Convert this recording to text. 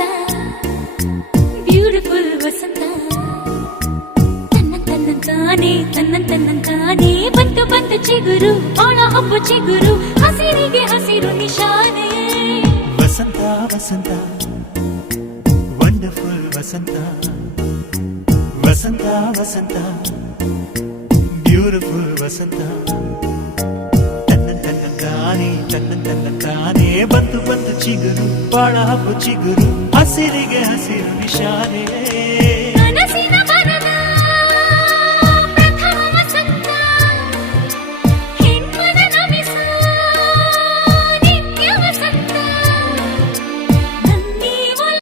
ವಸಂತ beautiful ವಸಂತ ತನ್ನಂತಾನೆ ಬಂತು ಬಂತು ಚಿಗುರು ಬಾಳ ಹಬ್ಬ ಚಿಗುರು ಹಸಿರಿಗೆ ಹಸಿರು ನಿಶಾನೆ ವಸಂತ ವಸಂತ ವಂಡರ್ಫುಲ್ ವಸಂತ ವಸಂತ ವಸಂತ ಬ್ಯೂಟಿಫುಲ್ ವಸಂತ ತನ್ನಂತಾನೆ ಬಂತು ಬಂತು ಚಿಗುರು ಬಾಳ ಹಬ್ಬ ಚಿಗುರು ಹಸಿರಿಗೆ ಹಸಿರು ನಿಶಾನೆ